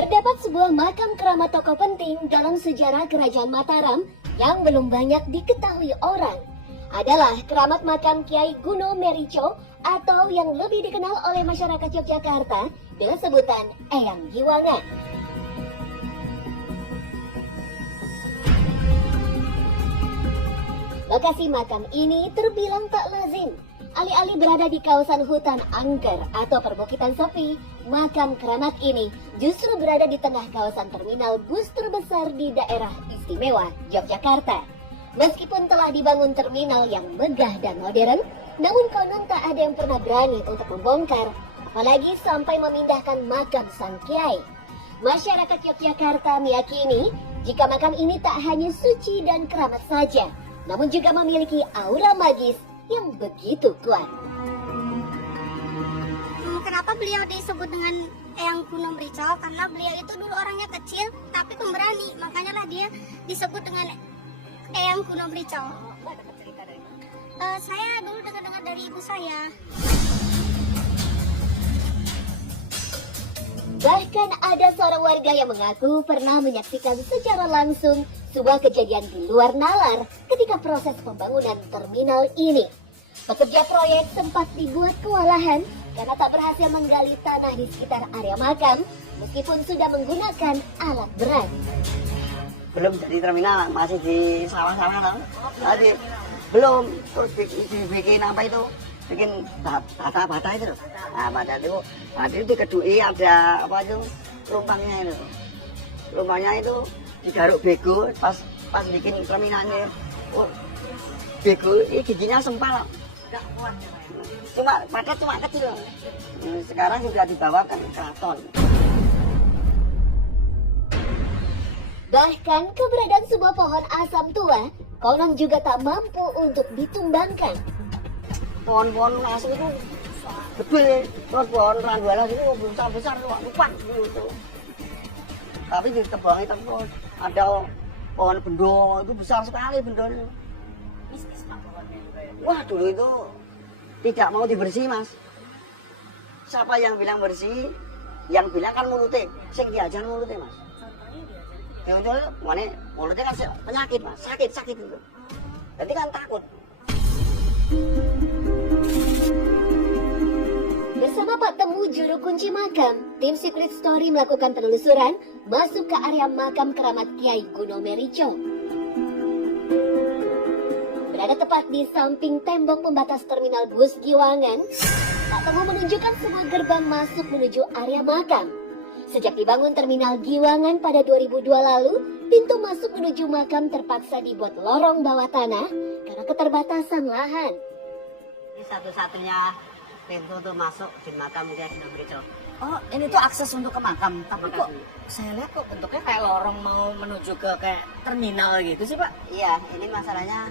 Terdapat sebuah makam keramat tokoh penting dalam sejarah Kerajaan Mataram yang belum banyak diketahui orang. Adalah keramat makam Kiai Guno Merico atau yang lebih dikenal oleh masyarakat Yogyakarta dengan sebutan Eyang Giwangan. Lokasi makam ini terbilang tak lazim. Alih-alih berada di kawasan hutan angker atau perbukitan sepi, makam keramat ini justru berada di tengah kawasan terminal bus terbesar di daerah istimewa Yogyakarta. Meskipun telah dibangun terminal yang megah dan modern, namun konon tak ada yang pernah berani untuk membongkar, apalagi sampai memindahkan makam sang kiai. Masyarakat Yogyakarta meyakini jika makam ini tak hanya suci dan keramat saja, namun juga memiliki aura magis yang begitu kuat. Kenapa beliau disebut dengan Eyang Guno Merico? Karena beliau itu dulu orangnya kecil tapi pemberani, makanya lah dia disebut dengan Eyang Guno Merico. Saya dulu dengar dari ibu saya. Bahkan ada seorang warga yang mengaku pernah menyaksikan secara langsung sebuah kejadian di luar nalar ketika proses pembangunan terminal ini. Pekerja proyek sempat dibuat kewalahan karena tak berhasil menggali tanah di sekitar area makam meskipun sudah menggunakan alat berat. Belum jadi terminal, masih di sawah-sawah. Tadi belum, terus dibikin apa itu? Bikin bata-bata itu. Nah, bata itu tadi dikedui ada apa itu? Lumpangnya itu. Lumpangnya itu digaruk bego pas bikin terminalnya. Oh, bego ini giginya sempal. Cuma kecil. Sekarang juga dibawa ke keraton. Bahkan keberadaan sebuah pohon asam tua konon juga tak mampu untuk ditumbangkan. Pohon-pohon asam itu gede, terus pohon randuala itu besar lupa gitu. Tapi ditebangi terus ada pohon bendo itu besar sekali bendonya. Wah, dulu itu tidak mau dibersih, Mas. Siapa yang bilang bersih? Yang bilang kan mulutnya, sing diajar mulutnya, Mas. Contohnya, mulutnya kan penyakit, Mas. Sakit itu. Jadi kan takut. Bersama Pak Temu Juru Kunci Makam, tim Secret Story melakukan penelusuran masuk ke area makam keramat Kiai Guno Merico. Berada tepat di samping tembok pembatas terminal bus Giwangan, Pak Temu menunjukkan sebuah gerbang masuk menuju area makam. Sejak dibangun terminal Giwangan pada 2002 lalu, pintu masuk menuju makam terpaksa dibuat lorong bawah tanah karena keterbatasan lahan. Ini satu-satunya pintu untuk masuk di makam Kiai Guno Merico. Oh, ini tuh akses untuk ke makam. Tapi kok saya lihat kok bentuknya kayak lorong mau menuju ke kayak terminal gitu sih, Pak? Iya, ini masalahnya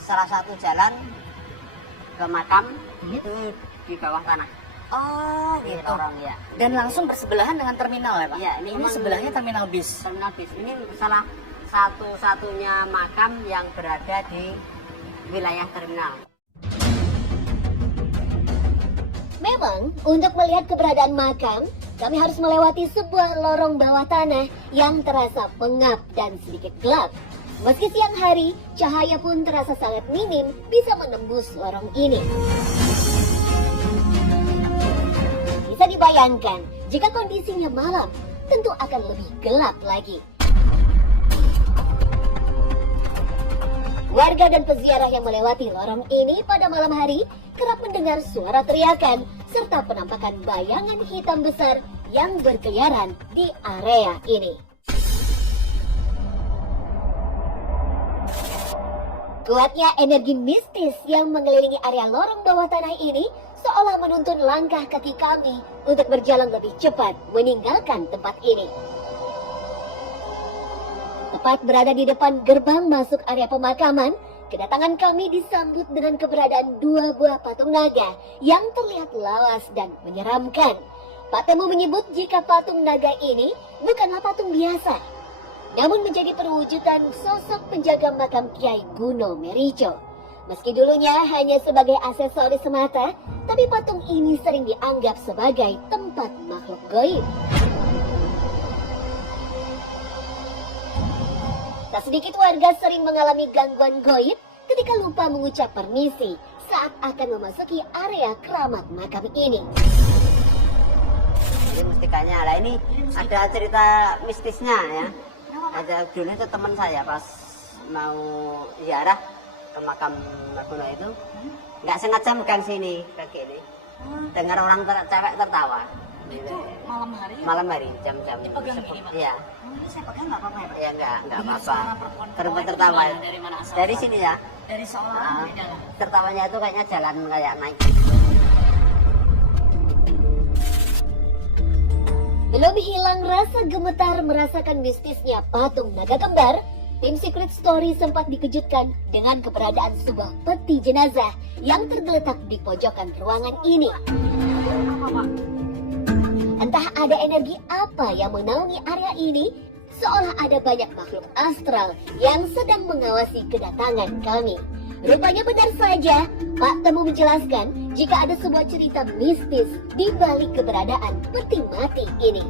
salah satu jalan ke makam itu di bawah tanah. Oh, Di gitu. lorong ya. Dan langsung bersebelahan dengan terminal ya, Pak? Iya, ini memang sebelahnya terminal bis. Terminal bis ini salah satu-satunya makam yang berada di wilayah terminal. Memang, untuk melihat keberadaan makam, kami harus melewati sebuah lorong bawah tanah yang terasa pengap dan sedikit gelap. Meski siang hari, cahaya pun terasa sangat minim bisa menembus lorong ini. Bisa dibayangkan, jika kondisinya malam, tentu akan lebih gelap lagi. Warga dan peziarah yang melewati lorong ini pada malam hari kerap mendengar suara teriakan serta penampakan bayangan hitam besar yang berkeliaran di area ini. Kuatnya energi mistis yang mengelilingi area lorong bawah tanah ini seolah menuntun langkah kaki kami untuk berjalan lebih cepat meninggalkan tempat ini. Tepat berada di depan gerbang masuk area pemakaman, kedatangan kami disambut dengan keberadaan dua buah patung naga yang terlihat lawas dan menyeramkan. Pak Temu menyebut jika patung naga ini bukanlah patung biasa, namun menjadi perwujudan sosok penjaga makam Kiai Guno Merico. Meski dulunya hanya sebagai aksesoris semata, tapi patung ini sering dianggap sebagai tempat makhluk gaib. Tak sedikit warga sering mengalami gangguan goib ketika lupa mengucap permisi saat akan memasuki area keramat makam ini. Ini mustikanya. Lah ini ada cerita mistisnya ya. Ada dulu itu teman saya pas mau ziarah ke makam Kuno itu, nggak sengaja megang sini kaki ini. Dengar orang cewek tertawa. Itu malam hari? Malam hari jam-jam. Dipegang gini, Pak? Iya. Ini saya pegang nggak apa-apa ya, Pak? Iya nggak Dengar apa-apa. suara Perempuan itu tertawa. gimana? Dari mana asalnya? Dari sini ya. Dari seolah dari dalam. Tertawanya itu kayaknya jalan kayak naik. Belum hilang rasa gemetar merasakan mistisnya patung naga kembar, tim Secret Story sempat dikejutkan dengan keberadaan sebuah peti jenazah yang tergeletak di pojokan ruangan ini. Apa, Pak? Entah ada energi apa yang menaungi area ini, seolah ada banyak makhluk astral yang sedang mengawasi kedatangan kami. Rupanya benar saja, Pak Temu menjelaskan jika ada sebuah cerita mistis di balik keberadaan peti mati ini.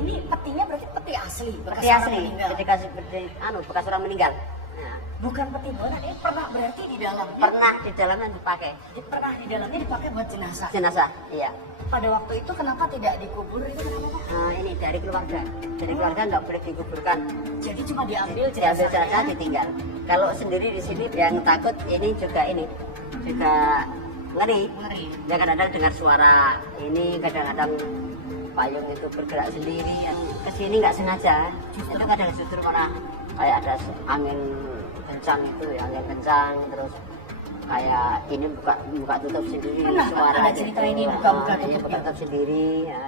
Ini petinya berarti peti asli, bekas Peti orang asli. meninggal. Bekas orang meninggal. Nah, Bukan peti bola, ini pernah berarti di dalam. pernah di dalamnya dipakai Pernah di dalamnya dipakai buat jenazah. jenazah. Iya. Pada waktu itu kenapa tidak dikubur, itu kenapa, Pak? Nah, ini dari keluarga. Dari keluarga nggak boleh dikuburkan. Jadi cuma diambil Diambil jenazah jenazahnya. ditinggal. Kalau sendiri di sini yang takut ini juga ngeri. Ngeri. Ya kadang-kadang dengar suara ini, kadang-kadang payung itu bergerak sendiri. Yang kesini nggak sengaja. Itu kadang justru malah kayak ada angin kencang itu, ya, angin kencang terus kayak ini buka tutup sendiri. Pernah, Pak, suara ada gitu. cerita ini buka-buka Iya, tutup buka tutup sendiri. Ya.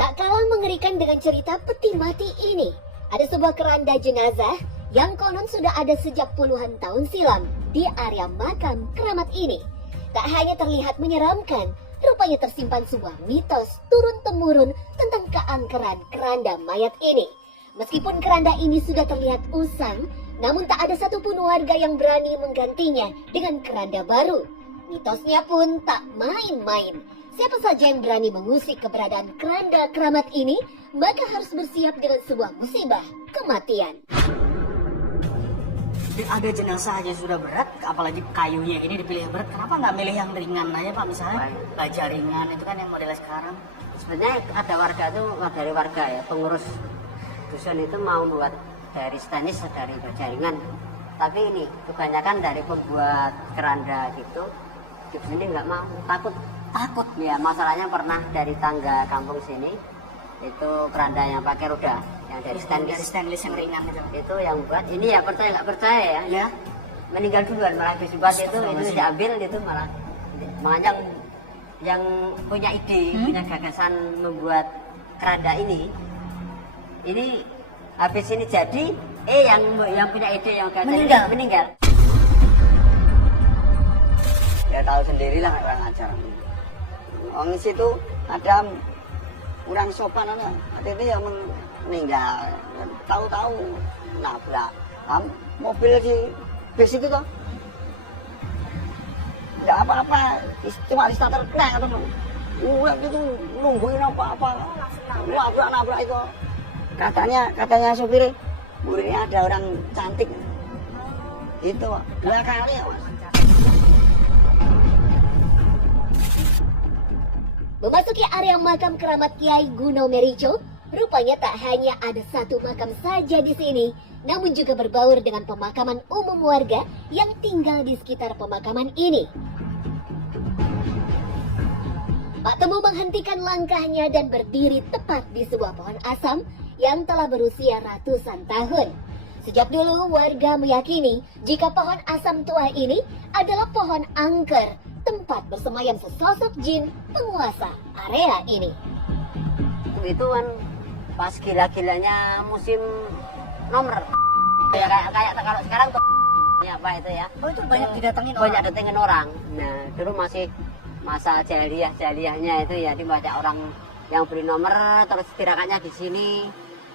Tak kalah mengerikan dengan cerita peti mati ini, ada sebuah keranda jenazah yang konon sudah ada sejak puluhan tahun silam di area makam keramat ini. Tak hanya terlihat menyeramkan, rupanya tersimpan sebuah mitos turun-temurun tentang keangkeran keranda mayat ini. Meskipun keranda ini sudah terlihat usang, namun tak ada satupun warga yang berani menggantinya dengan keranda baru. Mitosnya pun tak main-main. Siapa saja yang berani mengusik keberadaan keranda keramat ini, maka harus bersiap dengan sebuah musibah kematian. Ada jenazah aja sudah berat, apalagi kayunya ini dipilih berat. Kenapa nggak milih yang ringan aja, Pak? Misalnya baja ringan, itu kan yang modelnya sekarang. Sebenarnya ada warga tuh, dari warga ya, pengurus dusun itu mau buat dari stainless, dari baja ringan. Tapi ini kebanyakan dari pembuat keranda gitu, di sini nggak mau, takut. Ya, masalahnya pernah dari tangga kampung sini, itu keranda yang pakai roda, yang dari stainless yang ringan itu. itu yang buat. Ini ya percaya nggak percaya ya, Ya. meninggal duluan malah habis buat itu diambil itu malah. Makanya yang punya ide, punya gagasan membuat keranda ini habis ini jadi yang punya ide yang gagasan meninggal. Ya tahu sendirilah orang ajar. Orang situ ada kurang sopan ada itu yang meninggal. Tahu-tahu nabrak mobil di bis itu toh. Enggak apa-apa, cuma di starter kena atau itu nungguin apa-apa. Nabrak itu. Katanya supir, burirnya ada orang cantik. Itu 2 kali ya, Mas. Memasuki area makam keramat Kiai Guno Merico, rupanya tak hanya ada satu makam saja di sini, namun juga berbaur dengan pemakaman umum warga yang tinggal di sekitar pemakaman ini. Pak Temu menghentikan langkahnya dan berdiri tepat di sebuah pohon asam yang telah berusia ratusan tahun. Sejak dulu warga meyakini jika pohon asam tua ini adalah pohon angker, tempat bersemayam sesosok jin penguasa area ini. Itu kan pas gila-gilanya musim nomor. Ya kayak kalau sekarang tuh ya apa itu ya. Oh, itu banyak didatengin orang. Nah, dulu masih masa jahiliyahnya itu ya, di banyak orang yang beli nomor terus tirakannya di sini.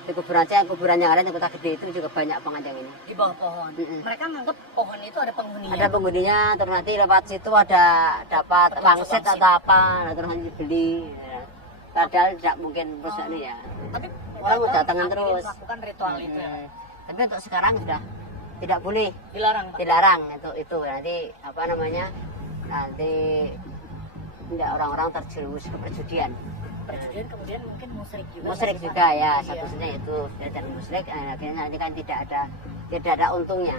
Di kuburannya ada yang kota gede itu juga banyak penganjang ini. di bawah pohon. Mereka menganggap pohon itu ada penghuninya. Ada penghuninya, terus nanti lewat situ ada dapat wangsit atau apa, nah, terus nanti beli. Ya. padahal tidak mungkin rusak nih ya. Tapi Orang udah datangan ingin terus. melakukan ritual itu ya. Tapi untuk sekarang sudah tidak boleh, Dilarang, Pak. dilarang itu nanti apa namanya, nanti tidak orang-orang terjerumus ke perjudian. Perjudian kemudian mungkin musyrik juga. Musyrik tadi, juga Pak. ya, Iya. satu-satunya itu sudah jadi musyrik. Akhirnya nanti kan tidak ada untungnya.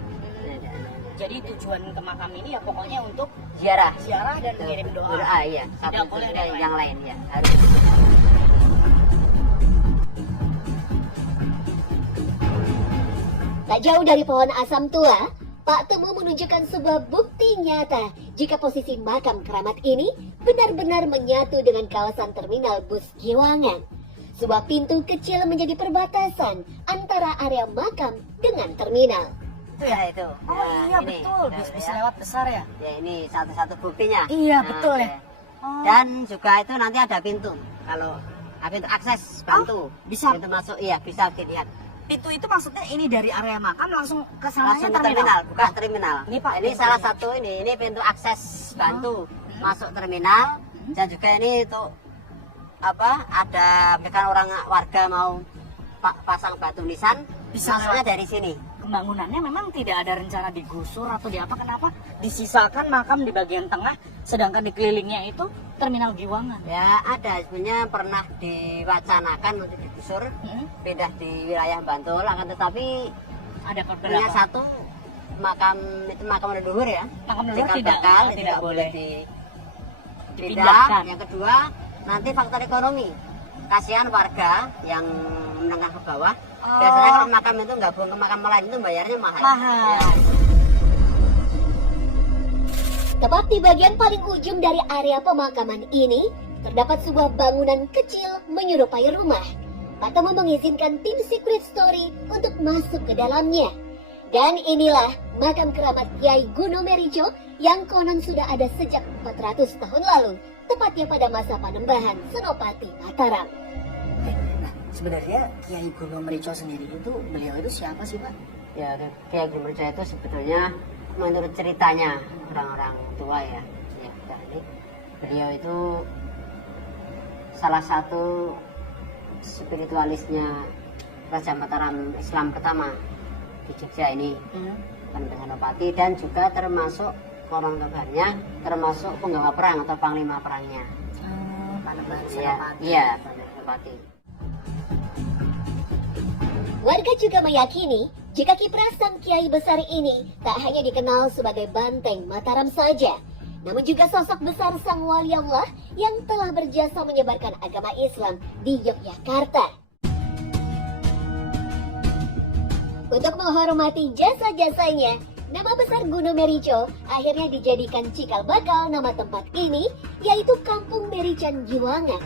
Jadi tujuan ke makam ini ya pokoknya untuk Ziarah. ziarah dan mengirim doa. Doa iya, Tidak boleh ada yang lain ya. Harus. Tak jauh dari pohon asam tua, Pak Temu menunjukkan sebuah bukti nyata jika posisi makam keramat ini benar-benar menyatu dengan kawasan terminal bus Giwangan. Sebuah pintu kecil menjadi perbatasan antara area makam dengan terminal. Itu ya? Itu. Oh Nah, iya ini. betul, bisa lewat besar ya. Ya ini satu-satu buktinya. Iya, Nah, betul ya. oke. Dan juga itu nanti ada pintu. Kalau pintu akses bantu. bisa. Pintu masuk iya bisa dilihat. Pintu itu maksudnya ini dari area makam langsung ke sananya Langsung ke terminal, bukan terminal. Ini, Pak, Ini pintu salah ini. satu ini pintu akses bantu masuk terminal dan juga ini untuk apa? Ada misalkan orang warga mau pasang batu nisan, Bisa masuknya dari sini. Pembangunannya memang tidak ada rencana digusur atau di apa, kenapa disisakan makam di bagian tengah sedangkan di kelilingnya itu terminal Giwangan. Ya ada sebenarnya pernah diwacanakan untuk digusur, pindah di wilayah Bantul, akan tetapi Ada punya beberapa satu makam itu makam leluhur ya. makam leluhur Cikal tidak bakal, itu tidak nggak boleh dipindah. dipindahkan. Yang kedua nanti faktor ekonomi, kasihan warga yang menengah ke bawah. Oh. Biasanya kalau makam itu nggak buang ke makam lain itu bayarnya mahal. Mahal. Ya. Tepat di bagian paling ujung dari area pemakaman ini, terdapat sebuah bangunan kecil menyerupai rumah. Pak Temu mengizinkan tim Secret Story untuk masuk ke dalamnya. Dan inilah makam keramat Kiai Gunung Merico yang konon sudah ada sejak 400 tahun lalu, tepatnya pada masa Panembahan Senopati Mataram. Nah, sebenarnya Kiai Gunung Merico sendiri itu beliau itu siapa sih, Pak? Ya, Kiai Gunung Merico itu sebetulnya menurut ceritanya orang-orang tua ya, ini beliau itu salah satu spiritualisnya Raja Mataram Islam pertama di Jogja ini, Panembahan Senopati, dan juga termasuk konon kabarnya termasuk penggawa perang atau panglima perangnya. Panembahan Iya, Senopati. iya, Panembahan Senopati. Warga juga meyakini jika kiprah sang kiai besar ini tak hanya dikenal sebagai banteng Mataram saja, namun juga sosok besar sang wali Allah yang telah berjasa menyebarkan agama Islam di Yogyakarta. Untuk menghormati jasa-jasanya, nama besar Gunung Merico akhirnya dijadikan cikal bakal nama tempat ini, yaitu Kampung Merican Giwangan.